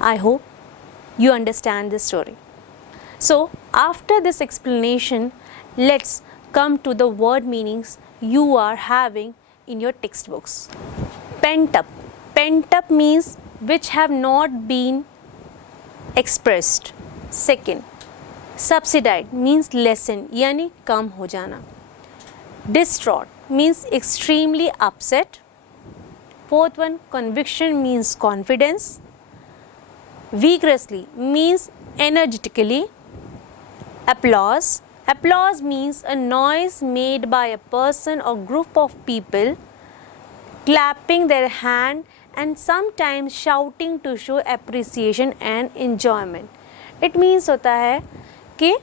I hope you understand this story. So, after this explanation, let's come to the word meanings you are having in your textbooks. Pent up. Pent up means which have not been expressed. Second, subsidized means lessen यानी कम हो जाना. Distraught means extremely upset. Fourth one, conviction means confidence. Vigorously means energetically. Applause. Applause means a noise made by a person or group of people clapping their hand and sometimes shouting to show appreciation and enjoyment. It means होता है कि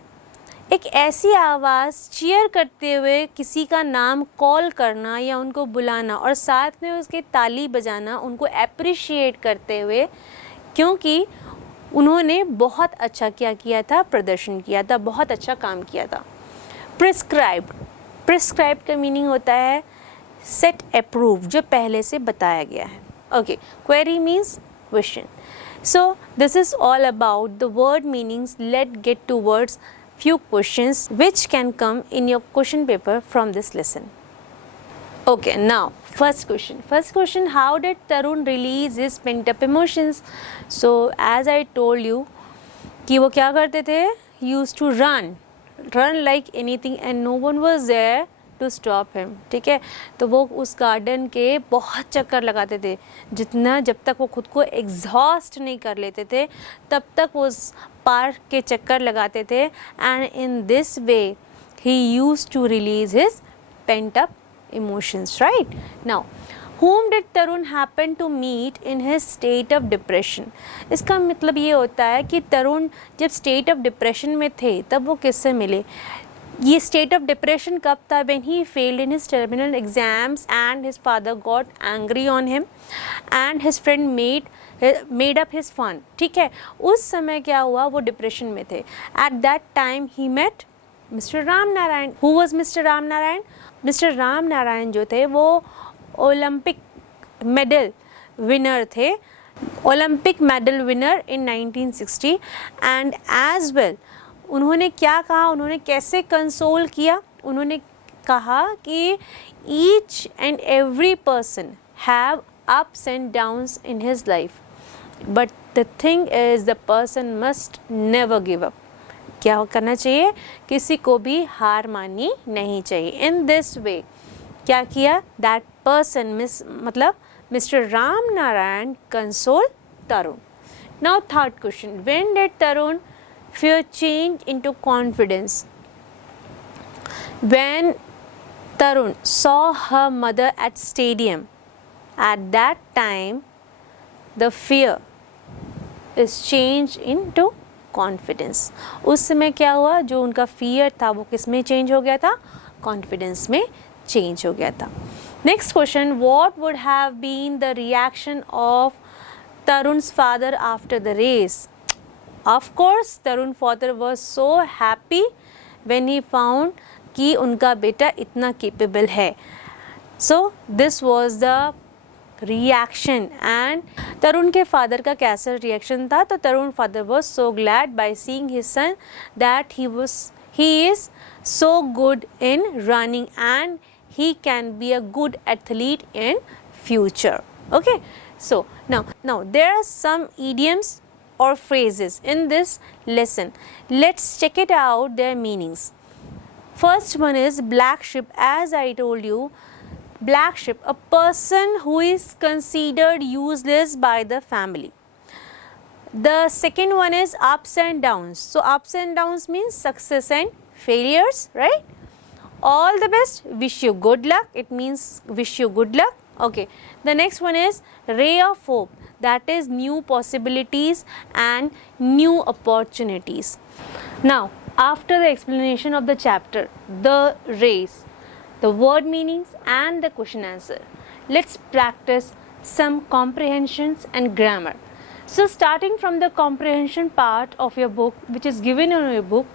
एक ऐसी आवाज़ cheer करते हुए किसी का नाम कॉल करना या उनको बुलाना और साथ में उसके ताली बजाना, उनको अप्रिशिएट करते हुए, क्योंकि उन्होंने बहुत अच्छा क्या किया था, प्रदर्शन किया था, बहुत अच्छा काम किया था. प्रिस्क्राइब्ड. प्रिस्क्राइब्ड का मीनिंग होता है सेट अप्रूव, जो पहले से बताया गया है. Okay. Query means question. So this is all about the word meanings. Let get towards few questions which can come in your question paper from this lesson. Okay, now first question, how did Tarun release his pent up emotions? So as I told you कि वो क्या करते थे, he used to run like anything and no one was there to stop him. ठीक है, तो वो उस गार्डन के बहुत चक्कर लगाते थे, जितना जब तक वो खुद को एग्जॉस्ट नहीं कर लेते थे तब तक वो उस पार्क के चक्कर लगाते थे. And in this way he used to release his pent up emotions. Right now, whom did Tarun happen to meet in his state of depression? इसका मतलब ये होता है कि तरुण जब स्टेट ऑफ डिप्रेशन में थे तब वो किससे मिले. ये स्टेट ऑफ डिप्रेशन कब था? when he failed in his terminal exams and his father got angry on him and his friend made up his fun. ठीक है, उस समय क्या हुआ, वो डिप्रेशन में थे. at that time he met Mr. Ram Narayan. who was Mr. Ram Narayan? Mr Ram Narayan जो थे वो ओलंपिक मेडल विनर थे, Olympic medal winner in 1960. And as well उन्होंने क्या कहा, उन्होंने कैसे कंसोल किया, उन्होंने कहा कि each and every person have ups and downs in his life but the thing is the person must never give up. क्या करना चाहिए, किसी को भी हार माननी नहीं चाहिए. इन दिस वे क्या किया, दैट पर्सन मतलब mister Ram Narayan console Tarun. Now third question, when did Tarun fear change into confidence? When Tarun saw her mother at stadium, at that time the fear is changed into confidence. उस समय क्या हुआ, जो उनका fear था वो किस में change हो गया था, confidence में change हो गया था. Next question, what would have been the reaction of Tarun's father after the race? Of course, Tarun's father was so happy when he found कि उनका बेटा इतना capable है. So this was the reaction. And तरुण के father का कैसा reaction था, तो तरुण father was so glad by seeing his son that he is so good in running and he can be a good athlete in future. Okay, so now there are some idioms or phrases in this lesson. Let's check it out, their meanings. First one is black sheep. As I told you, black sheep, a person who is considered useless by the family. The second one is ups and downs. So ups and downs means success and failures, right? All the best, wish you good luck. It means wish you good luck. Okay, the next one is ray of hope. That is new possibilities and new opportunities. Now, after the explanation of the chapter, the race, the word meanings and the question answer, let's practice some comprehensions and grammar. So starting from the comprehension part of your book, which is given in your book,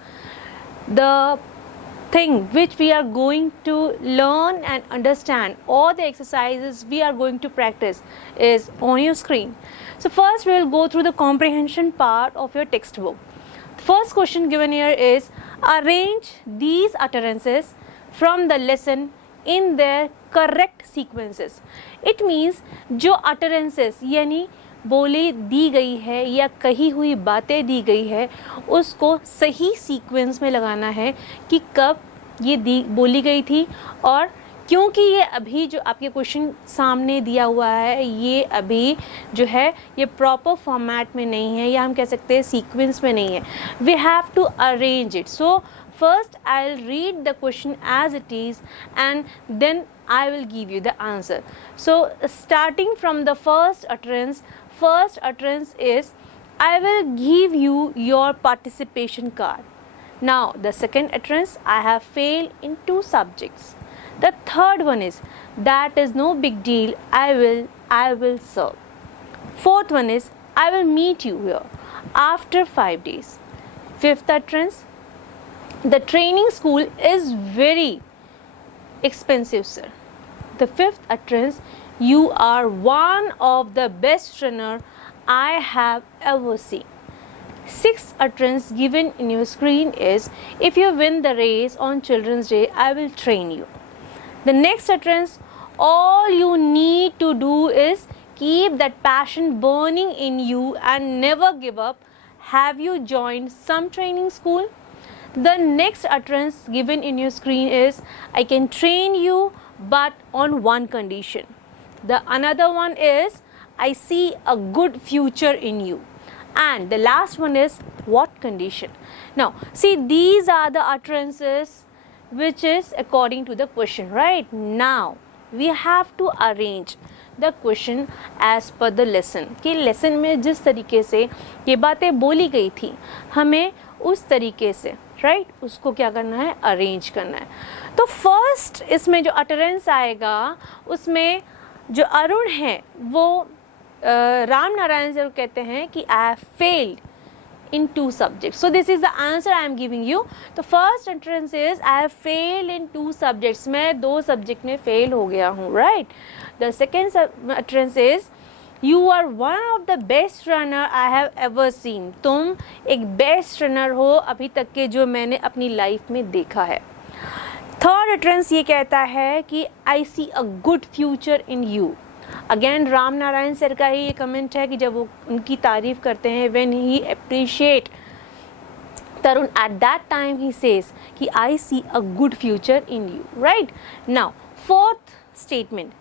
the thing which we are going to learn and understand, all the exercises we are going to practice is on your screen. So first we will go through the comprehension part of your textbook. The first question given here is arrange these utterances from the lesson in their correct sequences. It means जो utterances यानी बोली दी गई है या कही हुई बातें दी गई है उसको सही सीक्वेंस में लगाना है कि कब ये बोली गई थी, और क्योंकि ये अभी जो आपके क्वेश्चन सामने दिया हुआ है ये अभी जो है ये प्रॉपर फॉर्मेट में नहीं है या हम कह सकते हैं सीक्वेंस में नहीं है. We have to arrange it. So first I will read the question as it is and then I will give you the answer. So starting from the first utterance is I will give you your participation card. Now the second utterance, I have failed in 2 subjects. The third one is that is no big deal, I will serve. Fourth one is I will meet you here after 5 days. Fifth utterance, the training school is very expensive, sir. The fifth utterance, you are one of the best runner I have ever seen. Sixth utterance given in your screen is if you win the race on Children's Day, I will train you. The next utterance, all you need to do is keep that passion burning in you and never give up. Have you joined some training school? The next utterance given in your screen is I can train you but on one condition. The another one is I see a good future in you. And the last one is what condition. Now see, these are the utterances which is according to the question. Right now we have to arrange the question as per the lesson कि lesson में जिस तरीके से ये बातें बोली गई थी हमें उस तरीके से उसको क्या करना है, अरेंज करना है. तो फर्स्ट इसमें जो अटरेंस आएगा उसमें जो अरुण है वो राम नारायण सर कहते हैं कि I have failed in 2 subjects. So this is the answer I am giving you. The first utterance is I have failed in 2 subjects. मैं 2 सब्जेक्ट में फेल हो गया हूँ. Right. The second utterance is You are one of the best runner I have ever seen. तुम एक best runner हो अभी तक के जो मैंने अपनी लाइफ में देखा है. थर्ड utterance ये कहता है कि I see a good future in you. Again Ram Narayan sir का ही ये कमेंट है कि जब वो उनकी तारीफ करते हैं when he appreciate Tarun at that time he says कि I see a good future in you. Right. Now fourth statement,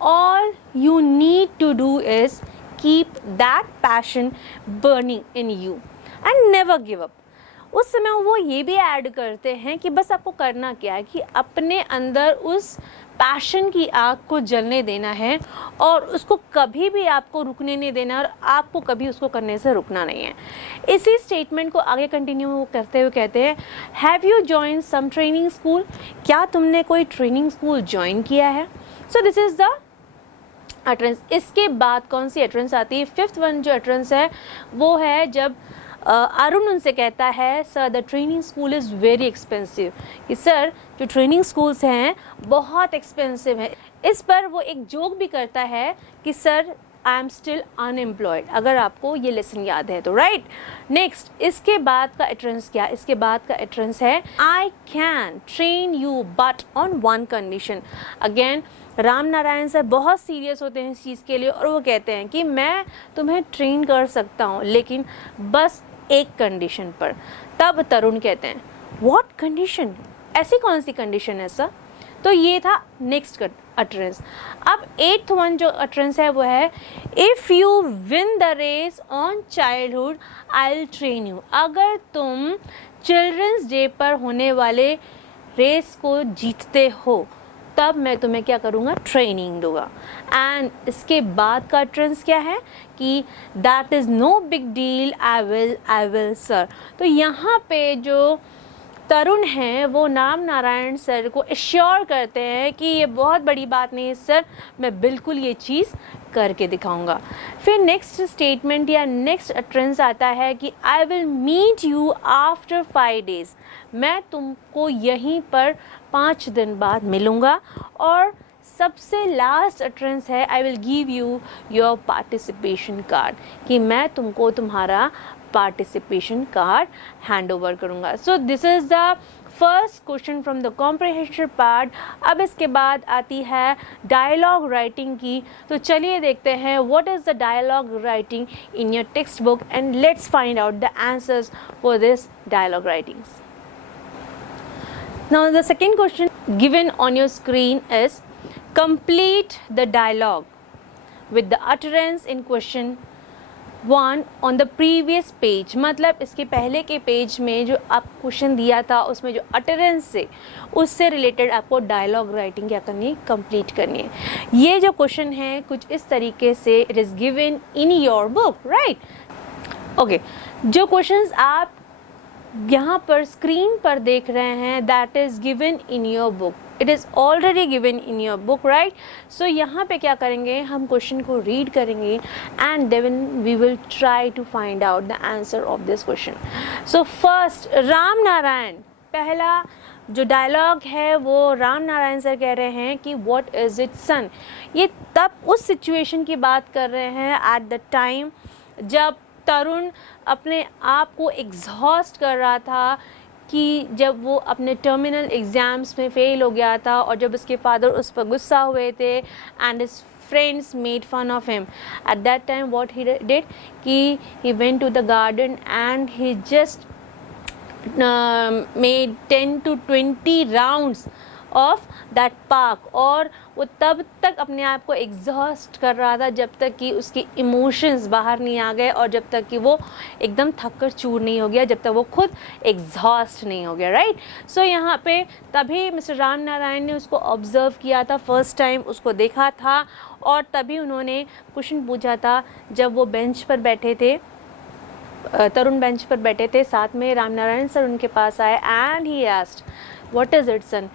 all you need to do is keep that passion burning in you and never give up. उस समय वो ये भी add करते हैं कि बस आपको करना क्या है कि अपने अंदर उस पैशन की आग को जलने देना है और उसको कभी भी आपको रुकने नहीं देना और आपको कभी उसको करने से रुकना नहीं है. इसी स्टेटमेंट को आगे कंटिन्यू करते हुए कहते हैं have you join some training school. क्या तुमने कोई ट्रेनिंग स्कूल ज्वाइन किया है. So this is the utterance. इसके बाद कौन सी अटरेंस आती है. फिफ्थ वन जो अटरेंस है वो है जब अरुण उनसे कहता है sir the training school is very expensive. कि सर जो ट्रेनिंग स्कूल्स हैं बहुत एक्सपेंसिव हैं. इस पर वो एक जोक भी करता है कि sir I am still unemployed, अगर आपको ये लेसन याद है तो. राइट. नेक्स्ट इसके बाद का एट्रेंस क्या. इसके बाद का एट्रेंस है I can train you but on one condition. Again Ram Narayan sir बहुत सीरियस होते हैं इस चीज़ के लिए और वो कहते हैं कि मैं तुम्हें ट्रेन कर सकता हूँ लेकिन बस एक कंडीशन पर. तब तरुण कहते हैं व्हाट कंडीशन, ऐसी कौन सी कंडीशन है सर. तो ये था नेक्स्ट अटरेंस. अब 8th वन जो अटरेंस है वो है if you win the race on childhood I will train you. अगर तुम चिल्ड्रंस डे पर होने वाले रेस को जीतते हो तब मैं तुम्हें क्या करूँगा, ट्रेनिंग दूंगा. एंड इसके बाद का अटरेंस क्या है कि that is no big deal, I will sir. तो यहाँ पे जो तरुण हैं वो राम नारायण सर को एश्योर करते हैं कि ये बहुत बड़ी बात नहीं है सर, मैं बिल्कुल ये चीज़ करके दिखाऊंगा। फिर नेक्स्ट स्टेटमेंट या नेक्स्ट अट्रेंस आता है कि I will meet you after 5 days, मैं तुमको यहीं पर 5 दिन बाद मिलूँगा। और सबसे लास्ट अट्रेंस है I will give you your participation card, कि मैं तुमको तुम्हारा पार्टिसिपेशन कार्ड हैंड ओवर करूँगा। सो this is the first question from the comprehension part. अब इसके बाद आती है डायलॉग राइटिंग की। तो चलिए देखते हैं what is the dialogue writing in your text book and let's find out the answers for this dialogue writings. Now the second question given on your screen is complete the dialogue with the utterance in question 1 on the previous page। मतलब इसके पहले के page में जो आप question दिया था उसमें जो अटरेंस से उससे रिलेटेड आपको डायलॉग राइटिंग क्या करनी है, कंप्लीट करनी है। ये जो क्वेश्चन है कुछ इस तरीके से it is given in your book, right. Okay, जो क्वेश्चंस आप यहाँ पर स्क्रीन पर देख रहे हैं that is given in your book, it is already given in your book, right. So यहाँ पे क्या करेंगे, हम क्वेश्चन को रीड करेंगे and then we will try to find out the answer of this question. So first Ram Narayan, पहला जो dialogue है वो राम नारायण सर कह रहे हैं कि व्हाट इज़ इट सन। ये तब उस सिचुएशन की बात कर रहे हैं एट द टाइम जब तरुण अपने आप को एग्जॉस्ट कर रहा था, कि जब वो अपने टर्मिनल एग्ज़ाम्स में फ़ेल हो गया था और जब उसके फादर उस पर गुस्सा हुए थे and his friends made fun of him. At that time what he did कि he went to the garden and he just made 10 to 20 rounds of that park. और वो तब तक अपने आप को एग्जॉस्ट कर रहा था जब तक कि उसके इमोशंस बाहर नहीं आ गए और जब तक कि वो एकदम थक कर चूर नहीं हो गया, जब तक वो खुद एग्जॉस्ट नहीं हो गया, राइट। सो यहाँ पे तभी मिस्टर राम नारायण ने उसको ऑब्ज़र्व किया था, फर्स्ट टाइम उसको देखा था और तभी उन्होंने क्वेश्चन पूछा था जब वो बेंच पर बैठे थे, तरुण बेंच पर बैठे थे, साथ में राम नारायण सर उनके पास आए and he asked what is it son,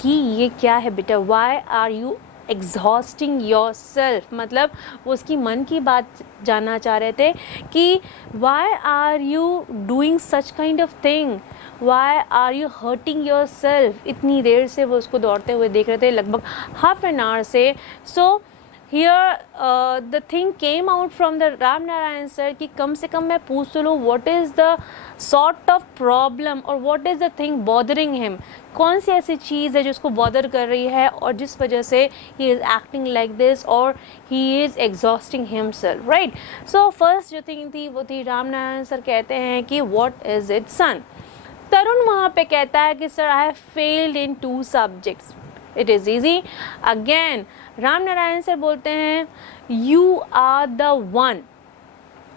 कि ये क्या है बेटा, why are you exhausting yourself. मतलब वो उसकी मन की बात जानना चाह रहे थे कि why are you doing such kind of thing, why are you hurting yourself. इतनी देर से वो उसको दौड़ते हुए देख रहे थे, लगभग हाफ एन आवर से। सो here the thing came out from the Ram Narayan sir कि कम से कम मैं पूछ तो लूँ what is the sort of problem और what is the thing bothering him, कौन सी ऐसी चीज़ है जो उसको बॉदर कर रही है और जिस वजह से he is acting like this और he is exhausting himself, right। so first जो थिंग थी वो थी राम नारायण सर कहते हैं कि what is it son। तरुण वहाँ पे कहता है कि sir I have failed in 2 subjects, it is easy। again Ram Narayan sir बोलते हैं you are the one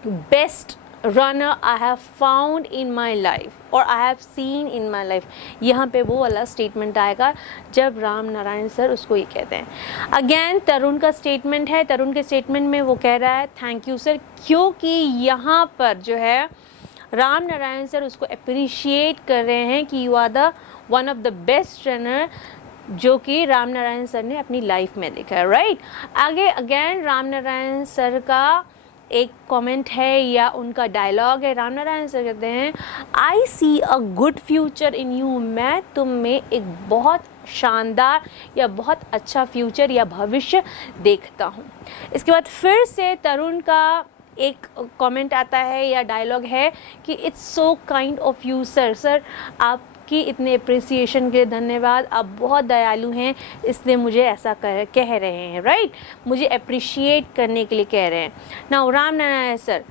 best runner I have found in my life और I have seen in my life. यहाँ पे वो वाला स्टेटमेंट आएगा जब राम नारायण सर उसको ये कहते हैं। अगेन तरुण का स्टेटमेंट है, तरुण के स्टेटमेंट में वो कह रहा है थैंक यू सर, क्योंकि यहाँ पर जो है राम नारायण सर उसको अप्रिशिएट कर रहे हैं कि you are the one of the best runner जो कि राम नारायण सर ने अपनी लाइफ में देखा है, राइट। आगे अगेन राम नारायण सर का एक कमेंट है या उनका डायलॉग है। राम नारायण सर कहते हैं I see a good future in you, मैं तुम में एक बहुत शानदार या बहुत अच्छा फ्यूचर या भविष्य देखता हूँ। इसके बाद फिर से तरुण का एक कमेंट आता है या डायलॉग है कि it's so kind of you sir, sir आपकी इतने अप्रिसिएशन के लिए धन्यवाद, आप बहुत दयालु हैं इसलिए मुझे ऐसा कह रहे हैं, राइट, मुझे अप्रिशिएट करने के लिए कह रहे हैं। Now Ram Narayan sir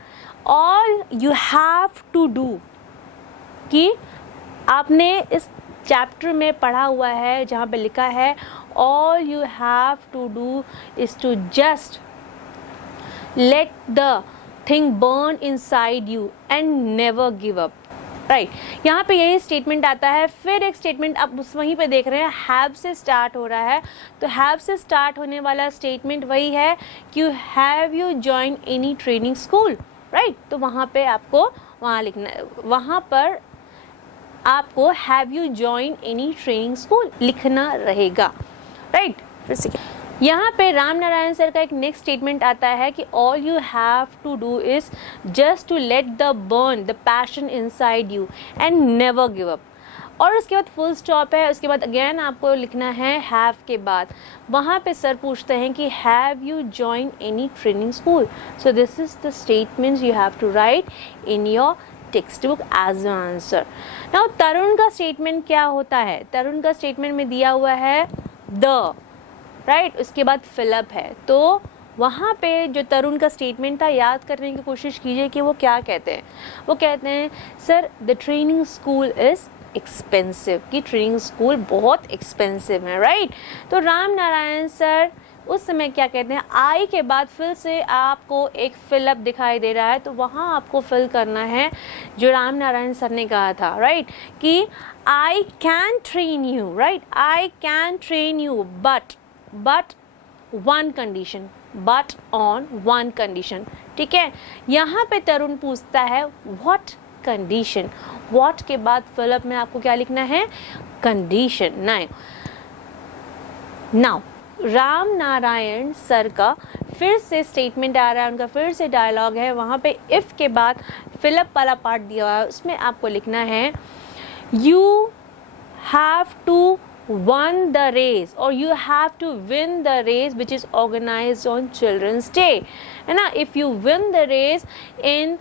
all you have to do, कि आपने इस चैप्टर में पढ़ा हुआ है जहाँ पे लिखा है all you have to do is to just let the thing burn inside you and never give up, right. यहाँ पे यही स्टेटमेंट आता है। फिर एक स्टेटमेंट आप उस वहीं पे देख रहे हैं हैव से स्टार्ट हो रहा है, तो हैव से स्टार्ट होने वाला स्टेटमेंट वही है कि have you join any training school, right. तो वहाँ पे आपको वहाँ लिखना है, वहाँ पर आपको have you join any training school लिखना रहेगा, राइट। फिर से यहाँ पे राम नारायण सर का एक नेक्स्ट स्टेटमेंट आता है कि all you have to do is just to let the burn the passion inside you and never give up. और उसके बाद फुल स्टॉप है, उसके बाद अगेन आपको लिखना है हैव के बाद। वहाँ पे सर पूछते हैं कि have you join any training school, so this is the statement you have to write in your text book as an answer. Now Tarun का स्टेटमेंट क्या होता है, तरुण का स्टेटमेंट में दिया हुआ है द, राइट, उसके बाद फिलअप है। तो वहाँ पे जो तरुण का स्टेटमेंट था याद करने की कोशिश कीजिए कि वो क्या कहते हैं। वो कहते हैं sir the training school is expensive, कि ट्रेनिंग स्कूल बहुत एक्सपेंसिव है, राइट। तो राम नारायण सर उस समय क्या कहते हैं, आई के बाद फिर से आपको एक फिलअप दिखाई दे रहा है, तो वहाँ आपको फिल करना है जो राम नारायण सर ने कहा था, राइट, कि I can train you, right, I can train you but one condition, but on one condition, ठीक है। यहाँ पे तरुण पूछता है व्हाट कंडीशन, व्हाट के बाद फिलअप में आपको क्या लिखना है, condition. Now Ram Narayan sir का फिर से स्टेटमेंट आ रहा है, उनका फिर से डायलॉग है। वहाँ पे इफ़ के बाद फिलअप वाला पार्ट दिया हुआ है, उसमें आपको लिखना है you have to won the race or you have to win the race which is organized on Children's Day, है ना। if you win the race in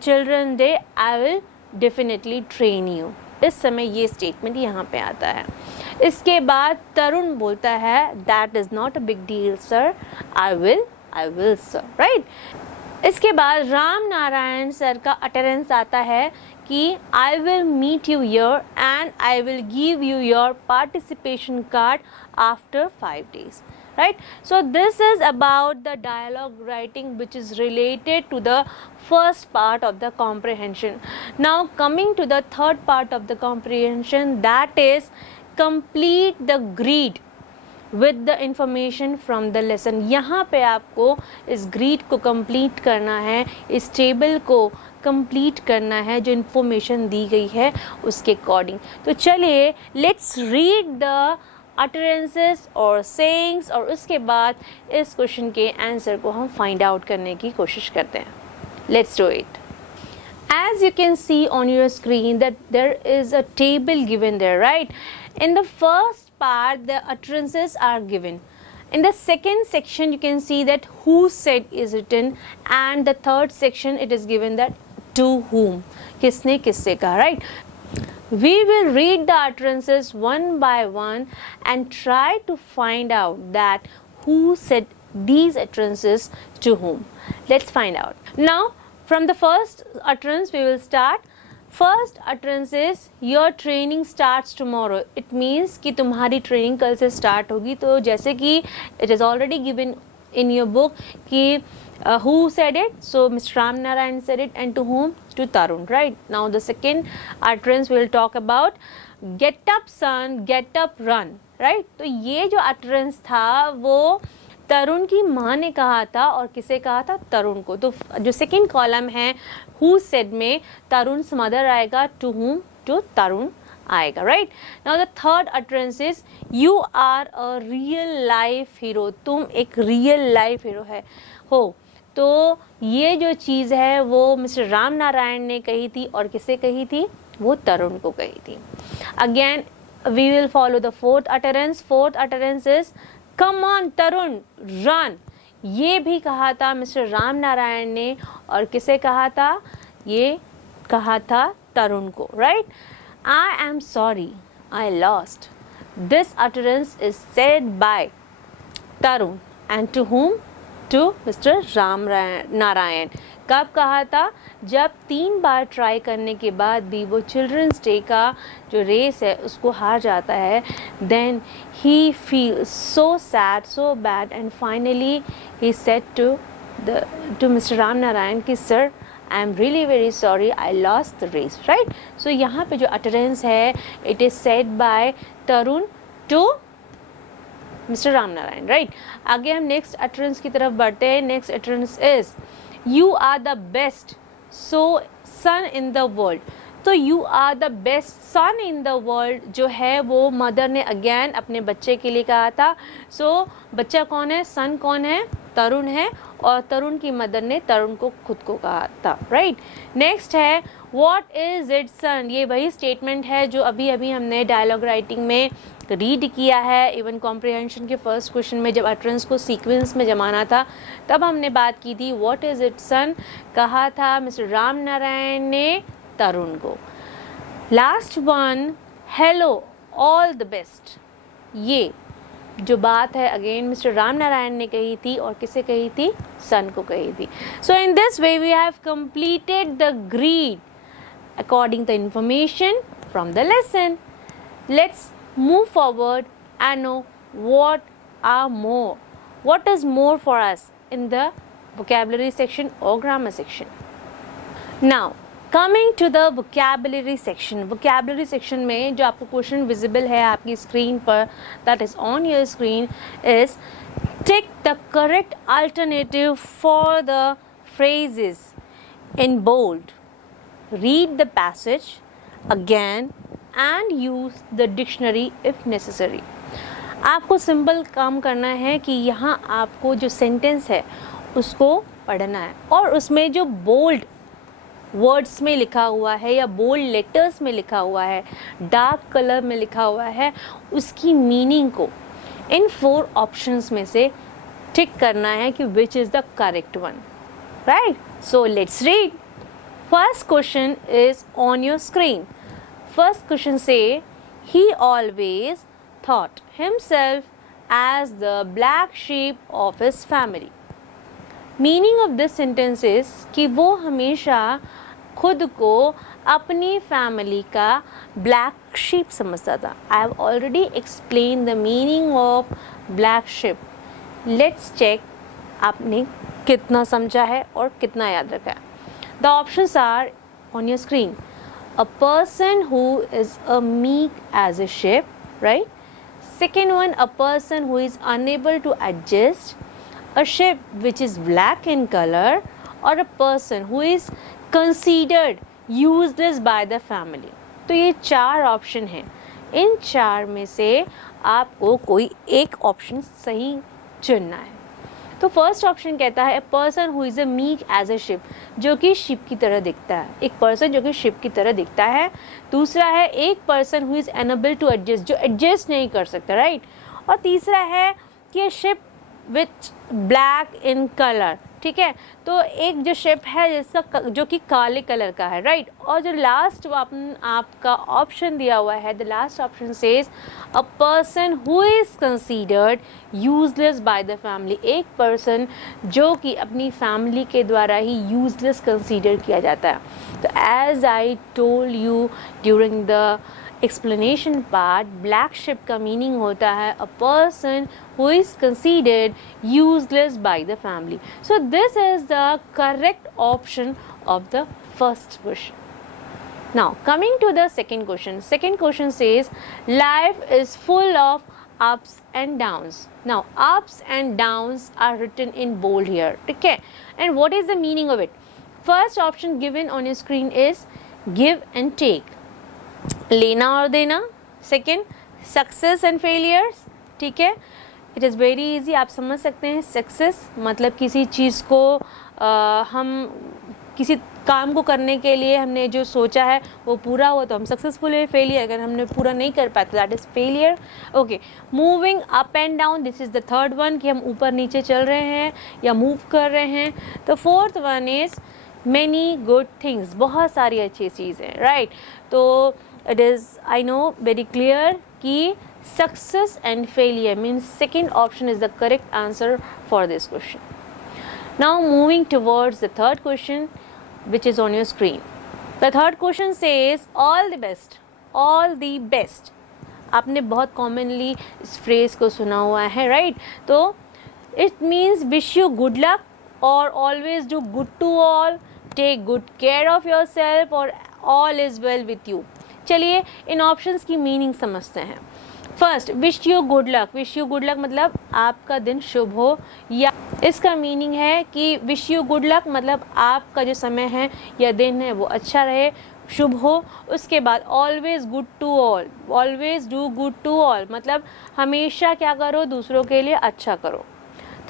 Children's Day I will definitely train you। इस समय ये statement यहाँ पे आता है। इसके बाद तरुण बोलता है that is not a big deal sir, I will sir, right। इसके बाद राम नारायण सर का अटेरेंस आता है कि I will meet you here and I will give you your participation card after 5 days, right। So this is about the dialogue writing which is related to the first part of the comprehension. Now coming to the third part of the comprehension, that is complete the grid with the information from the lesson। यहाँ पे आपको इस grid को complete करना है, इस table को complete करना है जो इन्फॉर्मेशन दी गई है उसके अकॉर्डिंग। तो चलिए लेट्स रीड द अटरेंसेस और सेइंग्स और उसके बाद इस क्वेश्चन के आंसर को हम फाइंड आउट करने की कोशिश करते हैं। Let's do it. As you can see on your screen that there is a table given there, right? In the first part the utterances are given. In the second section you can see that who said is written, and the third section it is given that to whom, किसने किससे कहा, right? We will read the utterances one by one and try to find out that who said these utterances to whom. Let's find out. Now from the first utterance we will start. First utterance is your training starts tomorrow. It means कि तुम्हारी training कल से start होगी। तो जैसे कि it is already given in your book कि who said it, so Mr. Ram Narayan said it, and to whom, to Tarun, right? Now the second utterance we will talk about, get up son, get up run, right? तो ये जो utterance था वो तरुण की माँ ने कहा था, और किसे कहा था, तरुण को। तो जो सेकंड कॉलम है हु सेड में तरुण मदर आएगा, टू हुम, टू तरुण आएगा, right. Now the third utterance is you are a real life hero, तुम एक रियल लाइफ हीरो है हो। तो ये जो चीज़ है वो मिस्टर राम नारायण ने कही थी, और किसे कही थी, वो तरुण को कही थी। Again we will follow the fourth utterance. Fourth utterance is come on Tarun run, ये भी कहा था मिस्टर राम नारायण ने, और किसे कहा था, ये कहा था तरुण को, right. I am sorry I lost, this utterance is said by Tarun and to whom, to mister Ram Narayan. कब कहा था, जब 3 बार ट्राई करने के बाद भी वो चिल्ड्रंस डे का जो रेस है उसको हार जाता है, then he feel so sad, so bad, and finally he said to mister Ram Narayan कि sir I am really very sorry I lost the race, right. So यहाँ पे जो अटरेंस है it is said by Tarun to mister Ram Narayan, right. आगे हम next utterance की तरफ बढ़ते हैं। Next utterance is you are the best so son in the world. तो you are the best sun in the world जो है वो मदर ने अगेन अपने बच्चे के लिए कहा था. सो बच्चा कौन है, सन कौन है, तरुण है, और तरुण की मदर ने तरुण को खुद को कहा था. राइट. नेक्स्ट है व्हाट इज इट सन. ये वही स्टेटमेंट है जो अभी अभी हमने डायलॉग राइटिंग में रीड किया है. इवन कॉम्प्रिहेंशन के फर्स्ट क्वेश्चन में जब अटरेंस को सीक्वेंस में जमाना था तब हमने बात की थी. व्हाट इज इट सन कहा था मिस्टर राम नारायण ने तरुण को. Last one, hello all the best. ये जो बात है अगेन मिस्टर राम नारायण ने कही थी और किसे कही थी, सन को कही थी. So in this way we have completed the grid according the information from the lesson. Let's move forward and know what is more for us in the vocabulary section or grammar section. Now coming to the vocabulary section में जो आपको question visible है आपकी screen पर, that is on your screen, is take the correct alternative for the phrases in bold. Read the passage again and use the dictionary if necessary. आपको simple काम करना है कि यहाँ आपको जो सेंटेंस है उसको पढ़ना है और उसमें जो बोल्ड वर्ड्स में लिखा हुआ है या बोल्ड लेटर्स में लिखा हुआ है, डार्क कलर में लिखा हुआ है, उसकी मीनिंग को इन 4 ऑप्शंस में से टिक करना है कि which is the correct one. Right. So let's read. First question is on your screen. First question say, he always thought himself as the black sheep of his family. Meaning of this sentence is कि वो हमेशा खुद को अपनी family का black sheep समझता था. I have already explained the meaning of black sheep. Let's check आपने कितना समझा है और कितना याद रखा है. The options are on your screen. A person who is a meek as a sheep, right? Second one, a person who is unable to adjust, a sheep which is black in color, or a person who is considered useless by the family. तो ये 4 option हैं. इन 4 में से आपको कोई एक option सही चुनना है. तो फर्स्ट ऑप्शन कहता है person who is a meek as a ship, जो कि शिप की तरह दिखता है. एक पर्सन जो कि शिप की तरह दिखता है. दूसरा है एक person who is unable to adjust, जो एडजस्ट नहीं कर सकता. राइट. और तीसरा है कि ship with black in colour. ठीक है. तो एक जो शिप है जिसका जो कि काले कलर का है. राइट. और जो लास्ट आपका ऑप्शन दिया हुआ है, the last option says a person who is considered useless by the family. एक पर्सन जो कि अपनी फैमिली के द्वारा ही यूजलेस कंसीडर किया जाता है. तो as I told you during the explanation part, black sheep का meaning होता है a person who is considered useless by the family. So this is the correct option of the first question. Now coming to the second question. Second question says life is full of ups and downs. Now ups and downs are written in bold here. Okay. And what is the meaning of it? First option given on your screen is give and take. लेना और देना. Second success and failures. ठीक है. It is very easy. आप समझ सकते हैं success मतलब किसी चीज़ को हम किसी काम को करने के लिए हमने जो सोचा है वो पूरा हुआ तो हम सक्सेसफुल है. फेलियर अगर हमने पूरा नहीं कर पाया तो that is failure. Okay. Moving up and down, this is the third one कि हम ऊपर नीचे चल रहे हैं या मूव कर रहे हैं. तो fourth one is many good things, बहुत सारी अच्छी चीज़ें. राइट. तो it is I know very clear कि success and failure means second option is the correct answer for this question. Now moving towards the third question which is on your screen. The third question says all the best. all the best. आपने बहुत commonly इस phrase को सुना हुआ है. right? तो it means wish you good luck or always do good to all, take good care of yourself or all is well with you. चलिए इन options की मीनिंग समझते हैं. First wish you good luck. Wish you good luck मतलब आपका दिन शुभ हो, या इसका मीनिंग है कि विश यू गुड लक मतलब आपका जो समय है या दिन है वो अच्छा रहे, शुभ हो, उसके बाद always good to all, always do good to all, मतलब हमेशा क्या करो, दूसरों के लिए अच्छा करो।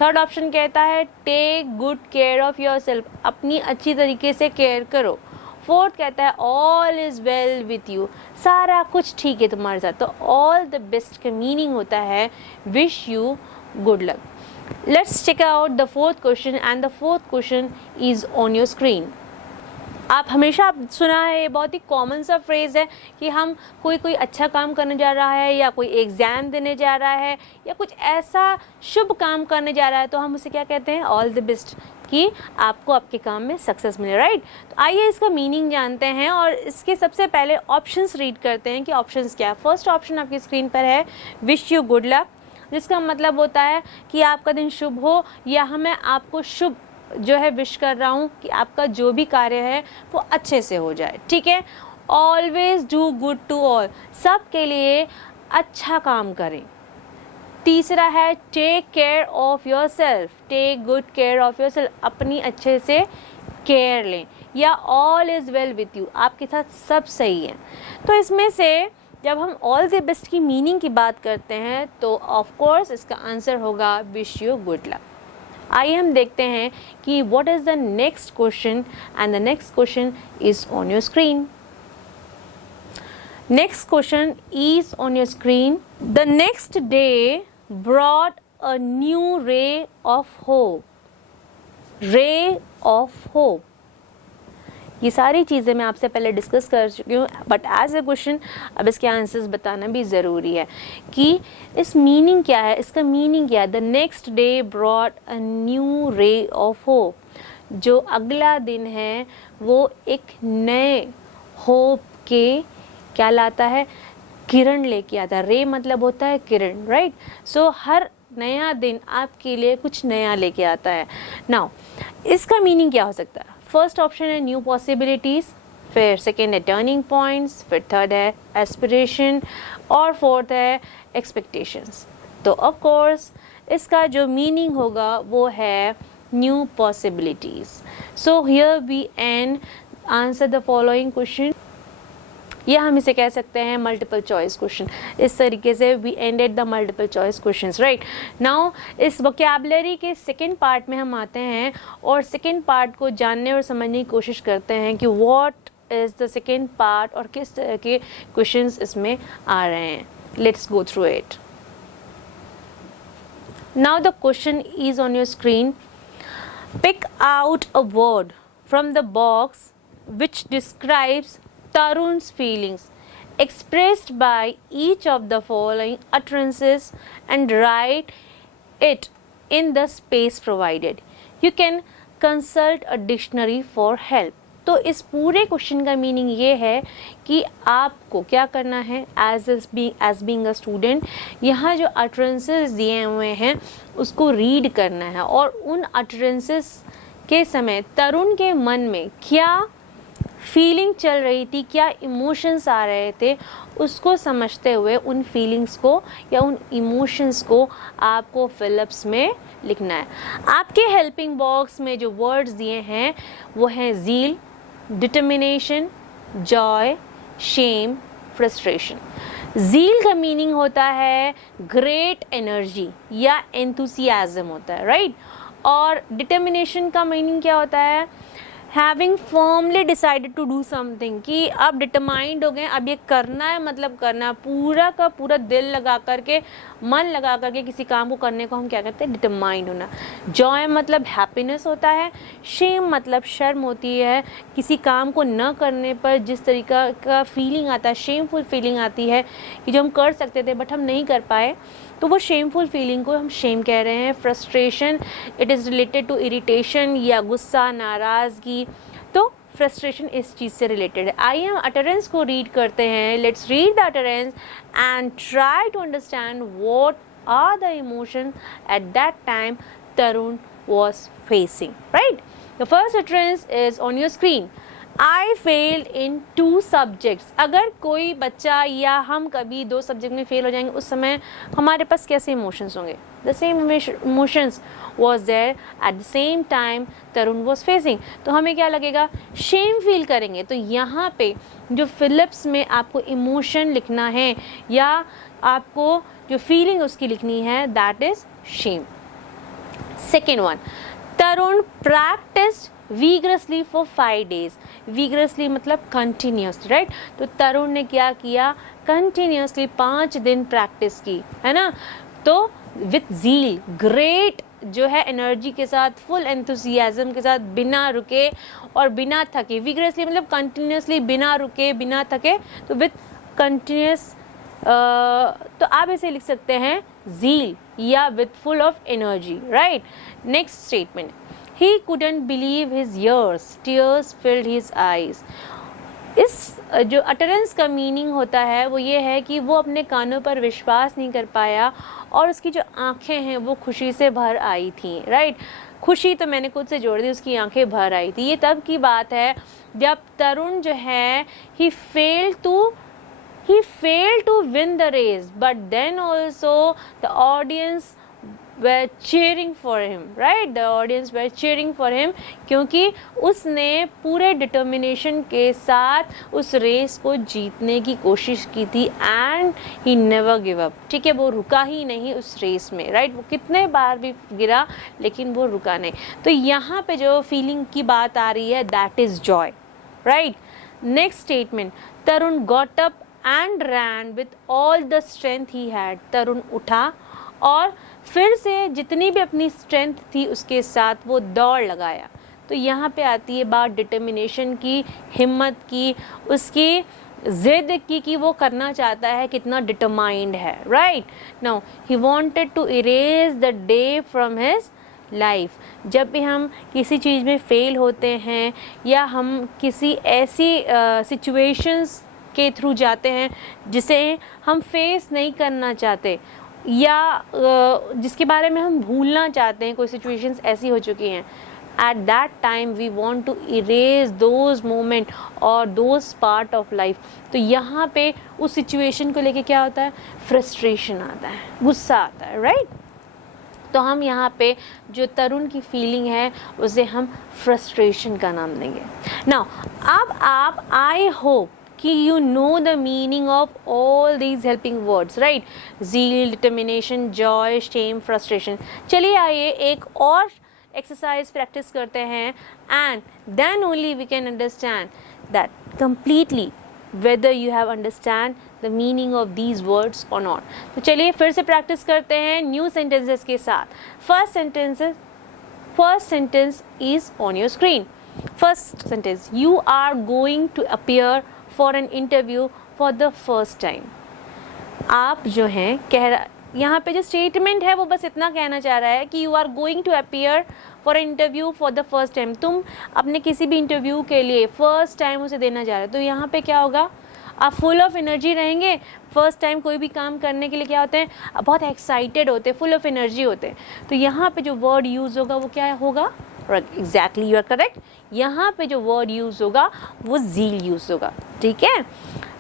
थर्ड ऑप्शन कहता है take good care of yourself, अपनी अच्छी तरीके से केयर करो। फोर्थ कहता है all is well with you, सारा कुछ ठीक है तुम्हारे साथ। तो ऑल द बेस्ट का मीनिंग होता है wish you good luck. Let's check out the fourth question and the fourth question is on your screen. आप हमेशा सुना है, ये बहुत ही कॉमन सा फ्रेज़ है कि हम कोई अच्छा काम करने जा रहा है या कोई एग्ज़ाम देने जा रहा है या कुछ ऐसा शुभ काम करने जा रहा है तो हम उसे क्या कहते हैं, ऑल द बेस्ट, कि आपको आपके काम में सक्सेस मिले, राइट। तो आइए इसका मीनिंग जानते हैं और इसके सबसे पहले ऑप्शंस रीड करते हैं कि ऑप्शंस क्या है। फर्स्ट ऑप्शन आपकी स्क्रीन पर है विश यू गुड लक, जिसका मतलब होता है कि आपका दिन शुभ हो या मैं आपको शुभ जो है विश कर रहा हूँ कि आपका जो भी कार्य है वो अच्छे से हो जाए, ठीक है। Always do good to all, सब के लिए अच्छा काम करें। तीसरा है take care of yourself, take good care of yourself, अपनी अच्छे से केयर लें। या all is well with you, आपके साथ सब सही है। तो इसमें से जब हम ऑल द बेस्ट की मीनिंग की बात करते हैं तो ऑफ कोर्स इसका आंसर होगा विश यू गुड लक। आइए हम देखते हैं कि what is the next question and the next question is on your screen. Next question is on your screen. The next day brought a new ray of hope. Ray of hope. ये सारी चीज़ें मैं आपसे पहले discuss कर चुकी हूँ, but as a question अब इसके आंसर्स बताना भी ज़रूरी है कि इस मीनिंग क्या है, इसका मीनिंग क्या है। The next day brought a new ray of hope, जो अगला दिन है वो एक नए होप के क्या लाता है, किरण लेके आता है। रे मतलब होता है किरण, राइट। सो हर नया दिन आपके लिए कुछ नया लेके आता है। नाउ इसका मीनिंग क्या हो सकता है। फर्स्ट ऑप्शन है न्यू पॉसिबिलिटीज़, फिर सेकेंड है टर्निंग पॉइंट्स, फिर थर्ड है एस्पिरेशन और फोर्थ है एक्सपेक्टेशंस। तो ऑफ कोर्स इसका जो मीनिंग होगा वो है new possibilities. So here we and answer the following question, या हम इसे कह सकते हैं मल्टीपल चॉइस क्वेश्चन। इस तरीके से we ended the multiple choice questions, right. Now इस वोकैबुलरी के सेकंड पार्ट में हम आते हैं और सेकंड पार्ट को जानने और समझने की कोशिश करते हैं कि what is the second part और किस तरह के क्वेश्चंस इसमें आ रहे हैं। Let's go through it. Now the question is on your screen. Pick out a word from the box which describes Tarun's feelings expressed by each of the following utterances and write it in the space provided. You can consult a dictionary for help. तो इस पूरे question का meaning ये है कि आपको क्या करना है एज बीइंग अ स्टूडेंट, यहाँ जो अटरेंसेस दिए हुए हैं उसको रीड करना है और उन अटरेंसेस के समय तरुण के मन में क्या फीलिंग चल रही थी, क्या इमोशंस आ रहे थे, उसको समझते हुए उन फीलिंग्स को या उन इमोशंस को आपको फिलिप्स में लिखना है। आपके हेल्पिंग बॉक्स में जो वर्ड्स दिए हैं वो हैं zeal, determination, joy, shame, frustration. Zeal का मीनिंग होता है ग्रेट एनर्जी या एंथुसियाज्म होता है, राइट। और डिटर्मिनेशन का मीनिंग क्या होता है, having firmly decided to do something, कि आप डिटरमाइंड हो गए अब ये करना है, मतलब करना है, पूरा का पूरा दिल लगा करके, मन लगा करके किसी काम को करने को हम क्या कहते हैं, डिटरमाइंड होना। जॉय मतलब हैप्पीनेस होता है। शेम मतलब शर्म होती है, किसी काम को न करने पर जिस तरीका का फीलिंग आता है, शेमफुल फीलिंग आती है कि जो हम कर सकते थे बट हम नहीं कर पाए, तो वो शेमफुल फीलिंग को हम शेम कह रहे हैं। Frustration, it is related to irritation या गुस्सा, नाराज़गी। तो फ्रस्ट्रेशन इस चीज़ से रिलेटेड है। आइए हम अटरेंस को रीड करते हैं। Let's read the utterance and try to understand what are the emotion at that time Tarun was facing, right? The first utterance is on your screen. I failed in 2 subjects. अगर कोई बच्चा या हम कभी 2 subject में fail हो जाएंगे, उस समय हमारे पास कैसे इमोशंस होंगे? The same emotions was there at the same time Tarun was facing. तो हमें क्या लगेगा? शेम फील करेंगे. तो यहाँ पे जो फिलिप्स में आपको इमोशन लिखना है या आपको जो फीलिंग उसकी लिखनी है, that is shame. Second one, Tarun practised vigorously for 5 days. vigorously मतलब continuously, राइट? तो तरुण ने क्या किया? continuously 5 दिन प्रैक्टिस की, है ना? तो with zeal, great जो है एनर्जी के साथ, फुल एंथुसियाज्म के साथ, बिना रुके और बिना थके. vigorously मतलब continuously, बिना रुके, बिना थके. तो with continuous तो आप इसे लिख सकते हैं zeal या with full of energy, right? next statement, he couldn't believe his ears, tears filled his eyes. इस जो अटरेंस का मीनिंग होता है वो ये है कि वो अपने कानों पर विश्वास नहीं कर पाया और उसकी जो आंखें हैं वो खुशी से भर आई थी, राइट? खुशी तो मैंने खुद से जोड़ दी, उसकी आंखें भर आई थी. ये तब की बात है जब तरुण जो है he failed to win the race, but then also the audience were cheering for him, right? The audience were cheering for him क्योंकि उसने पूरे डिटर्मिनेशन के साथ उस रेस को जीतने की कोशिश की थी and he never give up. ठीक है, वो रुका ही नहीं उस रेस में, राइट? वो कितने बार भी गिरा लेकिन वो रुका नहीं. तो यहाँ पे जो फीलिंग की बात आ रही है, that is joy, right? next statement, Tarun got up and ran with all the strength he had. तरुण उठा और फिर से जितनी भी अपनी स्ट्रेंथ थी उसके साथ वो दौड़ लगाया. तो यहाँ पे आती है बात डिटर्मिनेशन की, हिम्मत की, उसकी जिद की कि वो करना चाहता है, कितना डिटरमाइंड है, right? Now he wanted to erase the day from his life. जब भी हम किसी चीज़ में फेल होते हैं या हम किसी ऐसी सिचुएशंस के थ्रू जाते हैं जिसे हम फेस नहीं करना चाहते या जिसके बारे में हम भूलना चाहते हैं, कोई सिचुएशंस ऐसी हो चुकी हैं, at that time we want to erase those moment or those part of life. तो यहाँ पे उस सिचुएशन को लेके क्या होता है? फ्रस्ट्रेशन आता है, गुस्सा आता है, राइट? तो हम यहाँ पे जो तरुण की फीलिंग है उसे हम फ्रस्ट्रेशन का नाम देंगे. नाउ अब आप आई होप कि you know the meaning of all these helping words, right? zeal, determination, joy, shame, frustration. चलिए आइए एक और एक्सरसाइज प्रैक्टिस करते हैं and then only we can understand that completely whether you have understand the meaning of these words or not. तो चलिए फिर से प्रैक्टिस करते हैं न्यू सेंटेंसेस के साथ. First sentence is on your screen. First sentence, you are going to appear for an interview for the first time. आप जो हैं कह रहा, यहाँ पे जो स्टेटमेंट है वो बस इतना कहना चाह रहा है कि you are going to appear for an interview for the first time. तुम अपने किसी भी इंटरव्यू के लिए फर्स्ट टाइम उसे देना चाह रहे हो. तो यहाँ पे क्या होगा? आप फुल ऑफ एनर्जी रहेंगे. फर्स्ट टाइम कोई भी काम करने के लिए क्या होते हैं? बहुत एक्साइटेड होते हैं, फुल ऑफ एनर्जी होते हैं. तो यहाँ पे जो वर्ड यूज़ होगा वो क्या होगा? Exactly, you are correct. यहाँ पे जो वर्ड यूज़ होगा वो zeal यूज़ होगा, ठीक है?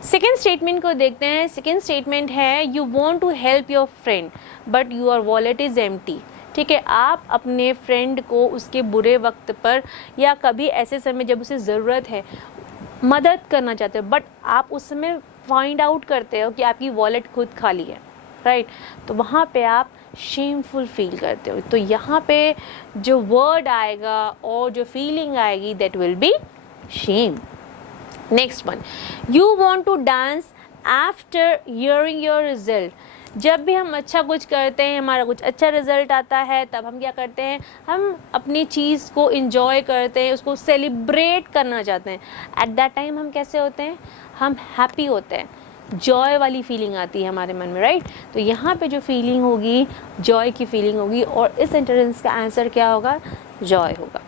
सेकेंड स्टेटमेंट को देखते हैं. सेकेंड स्टेटमेंट है you want to help your friend but your wallet is empty. ठीक है, आप अपने फ्रेंड को उसके बुरे वक्त पर या कभी ऐसे समय जब उसे ज़रूरत है मदद करना चाहते हो, बट आप उस समय फाइंड आउट करते हो कि आपकी वॉलेट खुद खाली है, राइट? तो वहाँ पे आप शेमफुल फील करते हो. तो यहाँ पे जो वर्ड आएगा और जो फीलिंग आएगी that will be shame. Next one, you want to dance after hearing your result. जब भी हम अच्छा कुछ करते हैं, हमारा कुछ अच्छा रिजल्ट आता है, तब हम क्या करते हैं? हम अपनी चीज़ को इंजॉय करते हैं, उसको सेलिब्रेट करना चाहते हैं. एट दैट टाइम हम कैसे होते हैं? हम हैप्पी होते हैं, जॉय वाली फीलिंग आती है हमारे मन में, राइट? तो यहाँ पे जो फीलिंग होगी जॉय की फीलिंग होगी और इस सेंटेंस का आंसर क्या होगा? जॉय होगा.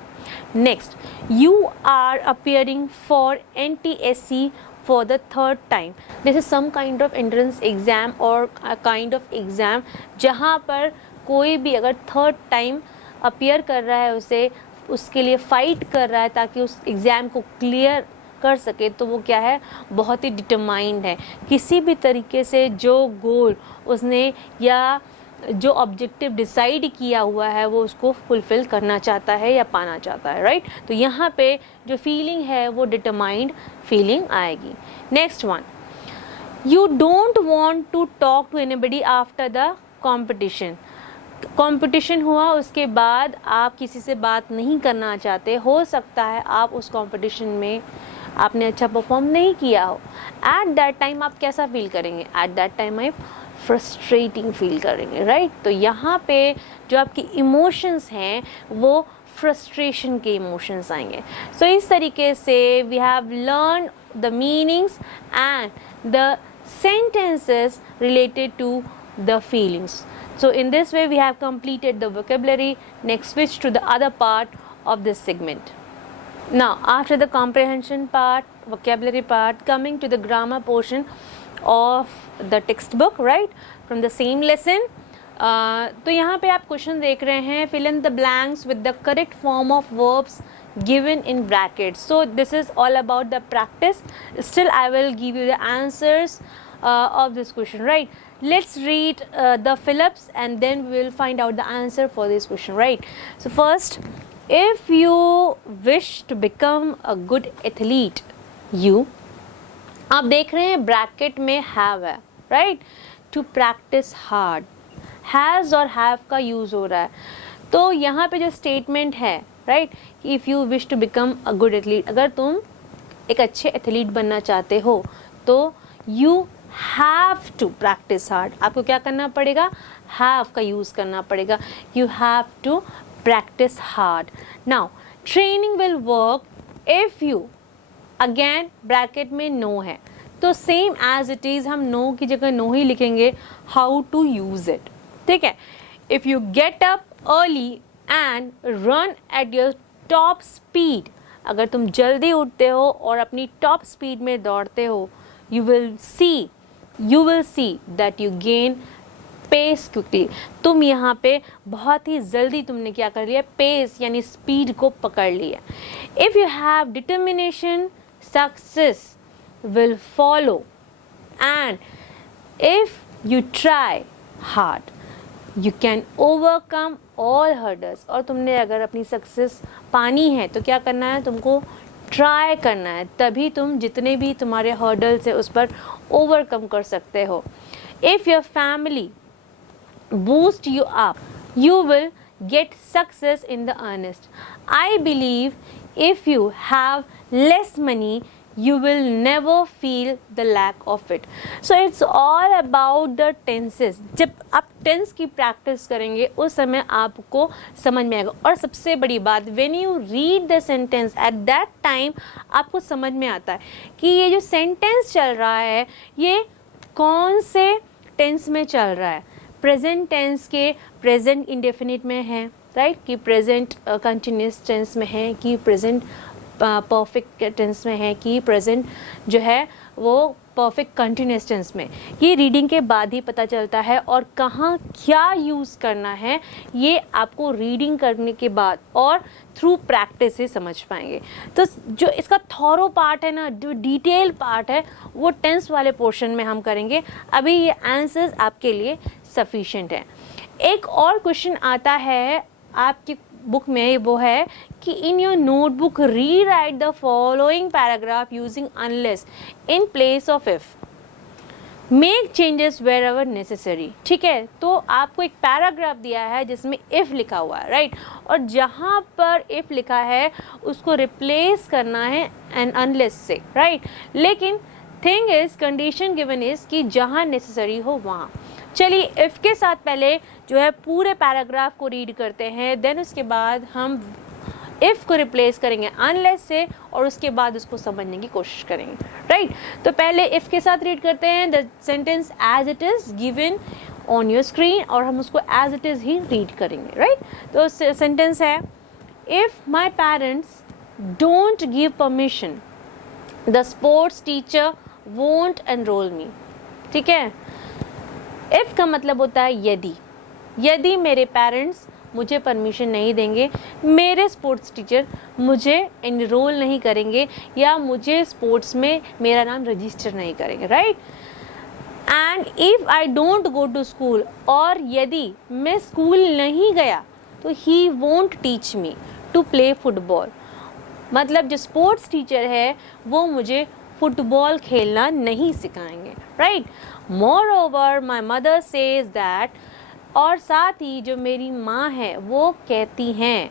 Next, you are appearing for NTSC for the third time. This is some kind of entrance exam or a kind of exam जहाँ पर कोई भी अगर थर्ड टाइम अपीयर कर रहा है, उसे उसके लिए फाइट कर रहा है ताकि उस एग्ज़ाम को क्लियर कर सके तो वो क्या है, बहुत ही डिटरमाइंड है, किसी भी तरीके से जो गोल उसने या जो ऑब्जेक्टिव डिसाइड किया हुआ है वो उसको फुलफिल करना चाहता है या पाना चाहता है, राइट। तो यहाँ पे जो फीलिंग है वो डिटरमाइंड फीलिंग आएगी। Next one, you don't want to talk to anybody after the competition. Competition हुआ उसके बाद आप किसी से बात नहीं करना चाहते, हो सकता है आप उस कंपटीशन में आपने अच्छा परफॉर्म नहीं किया हो। एट दैट टाइम आप कैसा फील करेंगे, एट दैट टाइम आप फ्रस्ट्रेटिंग फील करेंगे, राइट। तो यहाँ पे जो आपकी इमोशंस हैं वो फ्रस्ट्रेशन के इमोशंस आएंगे। सो इस तरीके से we have learn the meanings and the sentences related to the feelings. So in this way we have completed the vocabulary. Next switch to the other part of this segment. Now after the comprehension part, vocabulary part, coming to the grammar portion of the textbook, right, from the same lesson. तो यहाँ पे आप question देख रहे हैं, fill in the blanks with the correct form of verbs given in brackets. So this is all about the practice. Still I will give you the answers of this question, right. Let's read the fill-ups and then we will find out the answer for this question, right. So first, if you wish to become a good athlete, you, आप देख रहे हैं bracket में have है, right, to practice hard, has और have का use हो रहा है। तो यहाँ पे जो स्टेटमेंट है, राइट, कि if you wish to become a good athlete, अगर तुम एक अच्छे एथलीट बनना चाहते हो तो you have to practice hard, आपको क्या करना पड़ेगा, हैव का यूज़ करना पड़ेगा, you have to practice hard. Now training will work if you, again bracket में नो है तो सेम एज इट इज़ हम नो की जगह नो ही लिखेंगे, हाउ टू यूज़ इट, ठीक है। If you get up early and run at your top speed, अगर तुम जल्दी उठते हो और अपनी टॉप स्पीड में दौड़ते हो, you will see that you gain pace quickly, तुम यहाँ पे बहुत ही जल्दी तुमने क्या कर लिया, पेस यानी स्पीड को पकड़ लिया। If you have determination, success will follow, and if you try hard you can overcome all hurdles। और तुमने अगर अपनी सक्सेस पानी है तो क्या करना है, तुमको ट्राई करना है, तभी तुम जितने भी तुम्हारे हर्डल्स है उस पर ओवरकम कर सकते हो। If your family boost you up, you will get success in the earnest। I believe if you have less money you will never feel the lack of it। So it's all about the tenses। जब आप tense की practice करेंगे उस समय आपको समझ में आएगा। और सबसे बड़ी बात, when you read the sentence at that time आपको समझ में आता है कि ये जो सेंटेंस चल रहा है ये कौन से टेंस में चल रहा है। प्रेजेंट टेंस के प्रेजेंट इंडेफिनिट में है, राइट, कि प्रेजेंट कंटिन्यूस टेंस में है, कि प्रेजेंट परफेक्ट टेंस में है, कि प्रेजेंट जो है वो परफेक्ट कंटिन्यूस टेंस में। ये रीडिंग के बाद ही पता चलता है और कहाँ क्या यूज़ करना है ये आपको रीडिंग करने के बाद और थ्रू प्रैक्टिस से समझ पाएंगे। तो जो इसका थॉरो पार्ट है ना, जो डिटेल पार्ट है वो टेंस वाले पोर्शन में हम करेंगे। अभी ये आंसर्स आपके लिए सफिशिएंट है। एक और क्वेश्चन आता है आपकी बुक में, वो है कि in your notebook rewrite the following paragraph using unless in place of if, make changes wherever necessary. ठीक है, तो आपको एक पैराग्राफ दिया है जिसमें इफ लिखा हुआ है, राइट, और जहाँ पर इफ लिखा है उसको रिप्लेस करना है एंड अनलेस से, राइट। लेकिन thing is, condition given is कि जहाँ नेसेसरी हो वहाँ। चलिए इफ़ के साथ पहले जो है पूरे पैराग्राफ को रीड करते हैं, देन उसके बाद हम इफ़ को रिप्लेस करेंगे अनलेस से और उसके बाद उसको समझने की कोशिश करेंगे, राइट। तो पहले इफ़ के साथ रीड करते हैं the sentence as it is given on your screen और हम उसको एज इट इज़ ही रीड करेंगे, राइट। तो सेंटेंस है, if my parents don't give permission the sports teacher won't enrol me. ठीक है, इफ़ का मतलब होता है यदि, यदि मेरे पेरेंट्स मुझे परमिशन नहीं देंगे, मेरे स्पोर्ट्स टीचर मुझे एनरोल नहीं करेंगे या मुझे स्पोर्ट्स में मेरा नाम रजिस्टर नहीं करेंगे, राइट। And if I don't go to school, और यदि मैं स्कूल नहीं गया तो he won't teach me to play football. मतलब जो स्पोर्ट्स टीचर है वो मुझे फुटबॉल खेलना नहीं सिखाएंगे, right. More over my mother says that, और साथ ही जो मेरी माँ है वो कहती हैं,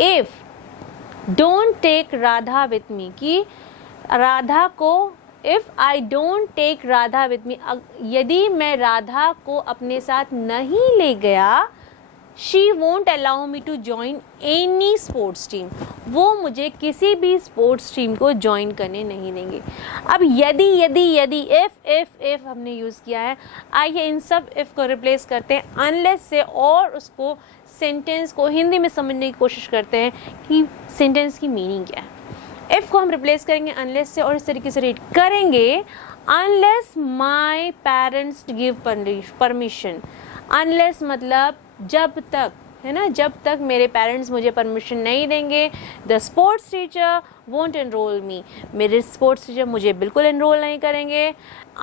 if don't take Radha with me, कि राधा को, if I don't take Radha with me, यदि मैं राधा को अपने साथ नहीं ले गया, she won't allow me to join any sports team, वो मुझे किसी भी स्पोर्ट्स टीम को ज्वाइन करने नहीं देंगे। अब यदि यदि यदि इफ हमने यूज़ किया है, आइए इन सब इफ़ को रिप्लेस करते हैं अनलेस से, और उसको सेंटेंस को हिंदी में समझने की कोशिश करते हैं कि सेंटेंस की मीनिंग क्या है। इफ़ को हम रिप्लेस करेंगे अनलेस से और इस तरीके से रीड करेंगे, unless my parents give permission. Unless मतलब जब तक, है ना, जब तक मेरे पेरेंट्स मुझे परमिशन नहीं देंगे, the sports teacher won't enrol me, मेरे स्पोर्ट्स टीचर मुझे बिल्कुल एनरोल नहीं करेंगे।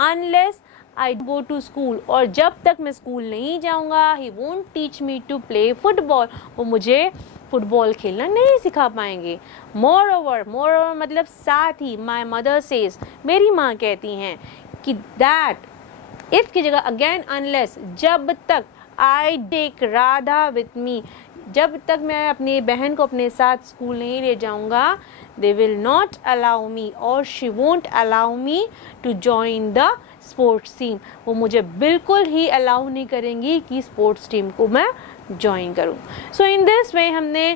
Unless I go to school, और जब तक मैं स्कूल नहीं जाऊंगा, he won't teach me to play football, वो मुझे फुटबॉल खेलना नहीं सिखा पाएंगे। मोर ओवर मतलब साथ ही, माई मदर सेज, मेरी माँ कहती हैं कि दैट, इफ़ की जगह अगेन अनलेस, जब तक, I take Radha with me, जब तक मैं अपनी बहन को अपने साथ स्कूल नहीं ले जाऊंगा, they will not allow me, और she won't allow me to join the sports team, वो मुझे बिल्कुल ही अलाउ नहीं करेंगी कि स्पोर्ट्स टीम को मैं ज्वाइन करूं। सो इन दिस वे हमने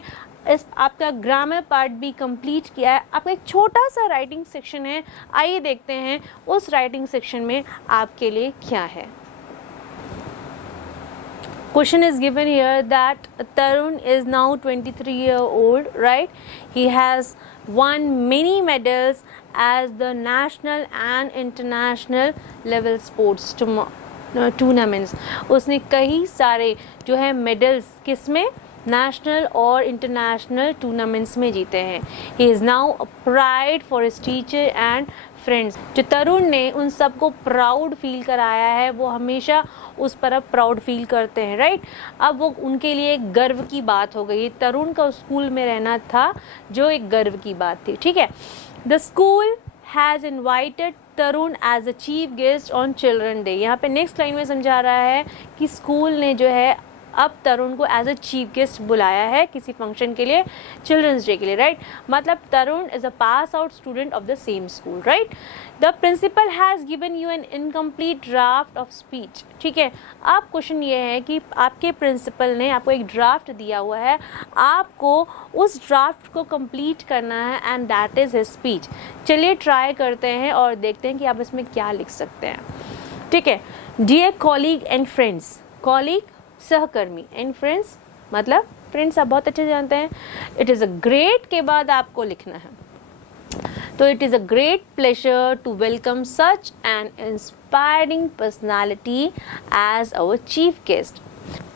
इस आपका ग्रामर पार्ट भी कंप्लीट किया है। आपका एक छोटा सा राइटिंग सेक्शन है, आइए देखते हैं उस राइटिंग सेक्शन में आपके लिए क्या है। Question is given here that Tarun is now 23 years old, right? He has won many medals as the national and international level sports tournaments. उसने कई सारे जो है मेडल्स किसमें, नेशनल और इंटरनेशनल टूर्नामेंट्स में जीते हैं। He is now a pride for his teacher and friends. जो तरुण ने उन सबको प्राउड फील कराया है, वो हमेशा उस पर अब प्राउड फील करते हैं, राइट। अब वो उनके लिए एक गर्व की बात हो गई। तरुण का स्कूल में रहना था जो एक गर्व की बात थी, ठीक है। The school has invited Tarun as a chief guest on children day. यहाँ पे नेक्स्ट लाइन में समझा रहा है कि स्कूल ने जो है अब तरुण को एज अ चीफ गेस्ट बुलाया है किसी फंक्शन के लिए, चिल्ड्रंस डे के लिए, राइट। मतलब Tarun is a pass out student of the same school, right. The principal has given you an incomplete draft of speech, ठीक है। अब क्वेश्चन ये है कि आपके प्रिंसिपल ने आपको एक ड्राफ्ट दिया हुआ है, आपको उस ड्राफ्ट को कंप्लीट करना है and that is his speech. चलिए ट्राई करते हैं और देखते हैं कि आप इसमें क्या लिख सकते हैं, ठीक है। Dear colleague and friends, colleague सहकर्मी, एंड फ्रेंड्स मतलब फ्रेंड्स आप बहुत अच्छे जानते हैं। इट इज़ अ ग्रेट के बाद आपको लिखना है, तो it is a great pleasure to welcome such an inspiring personality as our chief guest.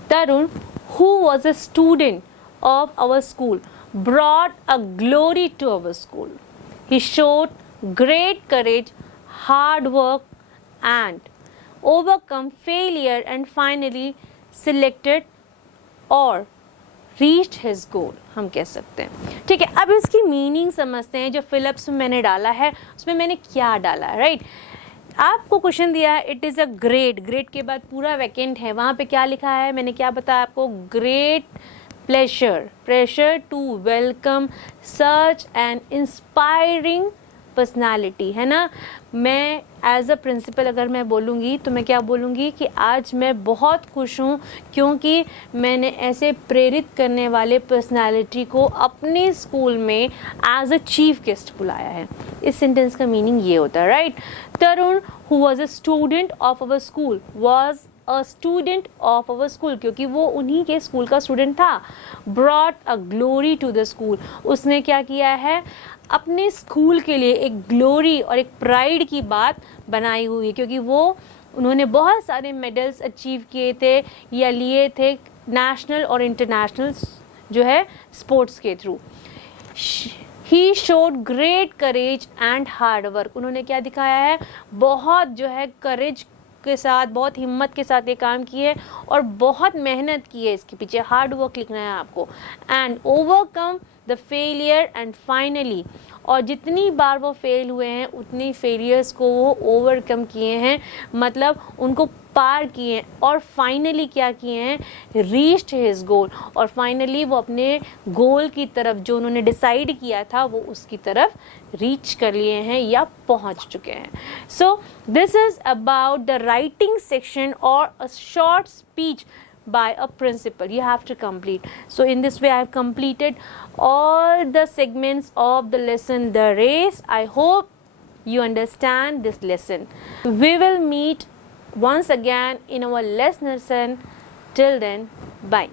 Tarun, who was a student of our school, brought a glory to our school. He showed great courage, hard work and overcome failure and finally selected or reached his goal, हम कह सकते हैं, ठीक है। अब इसकी meaning समझते हैं। जो फिलिप्स में मैंने डाला है उसमें मैंने क्या डाला है, राइट। आपको क्वेश्चन दिया है, it is a great, great के बाद पूरा वैकेंट है, वहाँ पे क्या लिखा है, मैंने क्या बताया आपको, great pleasure to welcome such an inspiring personality, है ना। मैं एज अ प्रिंसिपल अगर मैं बोलूँगी तो मैं क्या बोलूँगी कि आज मैं बहुत खुश हूँ क्योंकि मैंने ऐसे प्रेरित करने वाले पर्सनालिटी को अपने स्कूल में एज अ चीफ गेस्ट बुलाया है। इस सेंटेंस का मीनिंग ये होता है, right. Tarun who was a student of our school was a student of our school, क्योंकि वो उन्हीं के स्कूल का स्टूडेंट था। Brought a glory to the school, उसने क्या किया है, अपने स्कूल के लिए एक ग्लोरी और एक प्राइड की बात बनाई हुई है, क्योंकि उन्होंने बहुत सारे मेडल्स अचीव किए थे या लिए थे नेशनल और इंटरनेशनल जो है स्पोर्ट्स के through. He showed great courage and hard work, उन्होंने क्या दिखाया है, बहुत जो है करेज के साथ, बहुत हिम्मत के साथ ये काम किए और बहुत मेहनत की है इसके पीछे, हार्ड वर्क लिखना है आपको। And overcome the failure and finally, और जितनी बार वो फेल हुए हैं उतनी फेलियर्स को वो ओवरकम किए हैं, मतलब उनको पार किए हैं, और फाइनली क्या किए हैं, रीच्ड हिज गोल, और फाइनली वो अपने गोल की तरफ जो उन्होंने डिसाइड किया था वो उसकी तरफ रीच कर लिए हैं या पहुंच चुके हैं। So this is about the writing section और a short speech by a principal you have to complete. So in this way I have completed all the segments of the lesson The Race. I hope you understand this lesson. We will meet once again in our lesson. Till then, bye.